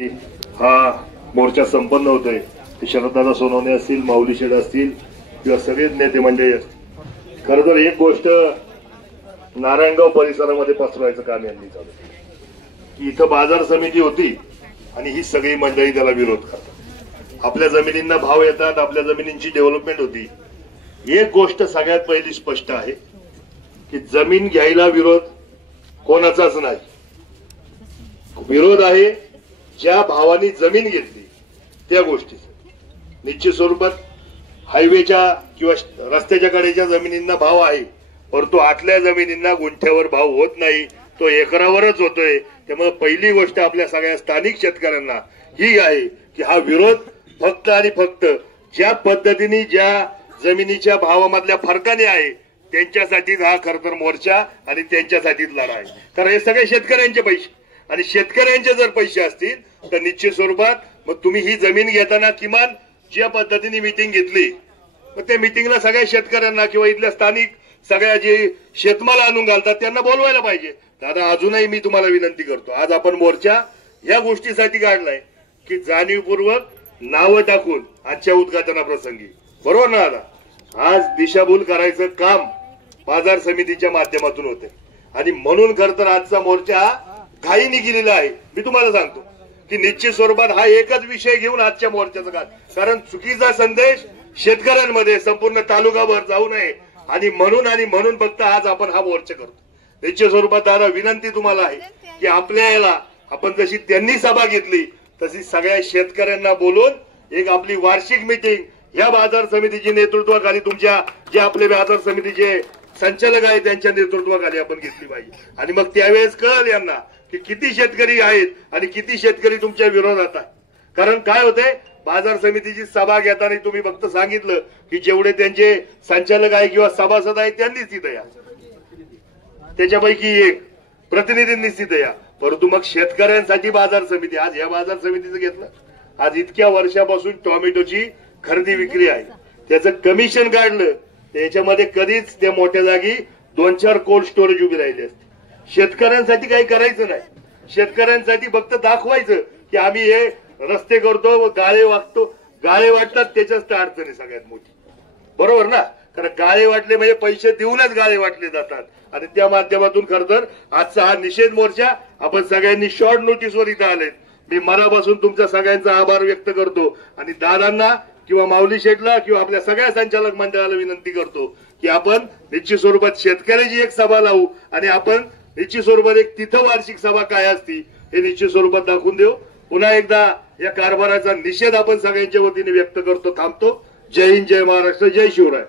हा मोर्चा संपन्न होतोय। शरददादा सोनवणे असतील, माऊली शेठ असतील किंवा सगळेच नेते मंडळी असतील। खरं तर एक गोष्ट नारायणगाव परिसरामध्ये पसरवायचं काम यांनी चालू की इथं बाजार समिती होती आणि ही सगळी मंडळी त्याला विरोध करतात। आपल्या जमिनींना भाव येतात, आपल्या जमिनींची डेव्हलपमेंट होती। एक गोष्ट सगळ्यात पहिली स्पष्ट आहे की जमीन घ्यायला विरोध कोणाचाच नाही। विरोध आहे ज्या भावानी जमीन घेतली त्या गोष्टीचा। निश्चित स्वरूपात हायवेच्या किंवा रस्त्याच्या कडेच्या जमिनींना भाव आहे, परंतु आतल्या जमिनींना गुंठ्यावर भाव होत नाही, तो एकरावरच होतोय। त्यामुळे पहिली गोष्ट आपल्या सगळ्या स्थानिक शेतकऱ्यांना ही आहे की हा विरोध फक्त आणि फक्त ज्या पद्धतीने ज्या जमिनीच्या भावामधल्या फरकाने आहे त्यांच्यासाठीच हा खरं तर मोर्चा आणि त्यांच्यासाठीच लढा आहे। कारण हे सगळे शेतकऱ्यांचे पैसे आणि शेतकऱ्यांचे जर पैसे असतील तर निश्चित स्वरूपात मग तुम्ही ही जमीन घेताना किमान ज्या पद्धतीने मीटिंग घेतली मग त्या मीटिंगला सगळ्या शेतकऱ्यांना किंवा इथल्या स्थानिक सगळ्या जे शेतमाल आणून घालतात त्यांना बोलवायला पाहिजे। दादा अजूनही मी तुम्हाला विनंती करतो, आज आपण मोर्चा या गोष्टीसाठी काढलाय की जाणीवपूर्वक नावं टाकून आजच्या उद्घाटनाप्रसंगी, बरोबर ना दादा, आज दिशाभूल करायचं काम बाजार समितीच्या माध्यमातून होते आणि म्हणून खरं तर आजचा मोर्चा घाईने गेलेला आहे। मी तुम्हाला सांगतो की निश्चित स्वरूपात हा एकच विषय घेऊन आजच्या मोर्चाचं कारण चुकीचा संदेश शेतकऱ्यांमध्ये संपूर्ण तालुकाभर जाऊ नये आणि म्हणून फक्त आज आपण हा मोर्चा करतो। निश्चित स्वरूपात दादा विनंती तुम्हाला आहे की आपल्या याला आपण जशी त्यांनी सभा घेतली तशी सगळ्या शेतकऱ्यांना बोलून एक आपली वार्षिक मीटिंग या बाजार समितीच्या नेतृत्वाखाली, तुमच्या जे आपले बाजार समितीचे संचालक आहेत त्यांच्या नेतृत्वाखाली आपण घेतली पाहिजे आणि मग त्यावेळेस कळेल यांना की किती शेतकरी आहेत आणि किती शेतकरी तुमच्या विरोधात आहेत। कारण काय होतंय, बाजार समितीची सभा घेताना तुम्ही फक्त सांगितलं की जेवढे त्यांचे संचालक आहे किंवा सभासद आहेत त्यांनीच तिथे या, त्याच्यापैकी एक प्रतिनिधींनीच तिथे या, परंतु मग शेतकऱ्यांसाठी बाजार समिती, आज या बाजार समितीचं घेतलं, आज इतक्या वर्षापासून टोमॅटोची खरेदी विक्री आहे, त्याचं कमिशन काढलं, त्याच्यामध्ये कधीच त्या मोठ्या जागी 2-4 कोल्ड स्टोरेज उभी राहिली असते। शेतकऱ्यांसाठी काही करायचं नाही, शेतकऱ्यांसाठी फक्त दाखवायचं की आम्ही हे रस्ते करतो, गाळे वाटतो, गाळे वाटतात त्याच्याच तर अडचण आहे सगळ्यात मोठी, बरोबर ना। कारण गाळे वाटले म्हणजे पैसे देऊनच गाळे वाटले जातात आणि त्या माध्यमातून खरं तर आजचा हा निषेध मोर्चा आपण सगळ्यांनी शॉर्ट नोटीसवर इथं आलेत। मी मनापासून तुमच्या सगळ्यांचा आभार व्यक्त करतो आणि दादांना किंवा माऊली शेठला किंवा आपल्या सगळ्या संचालक मंडळाला विनंती करतो की आपण निश्चित स्वरूपात शेतकऱ्याची एक सभा लावू आणि आपण निश्चित स्वरूपात एक तिथं वार्षिक सभा काय असती हे निश्चित स्वरूपात दाखवून देऊ। पुन्हा एकदा या कारभाराचा निषेध आपण सगळ्यांच्या वतीने व्यक्त करतो, थांबतो। जय हिंद, जय महाराष्ट्र, जय शिवराय।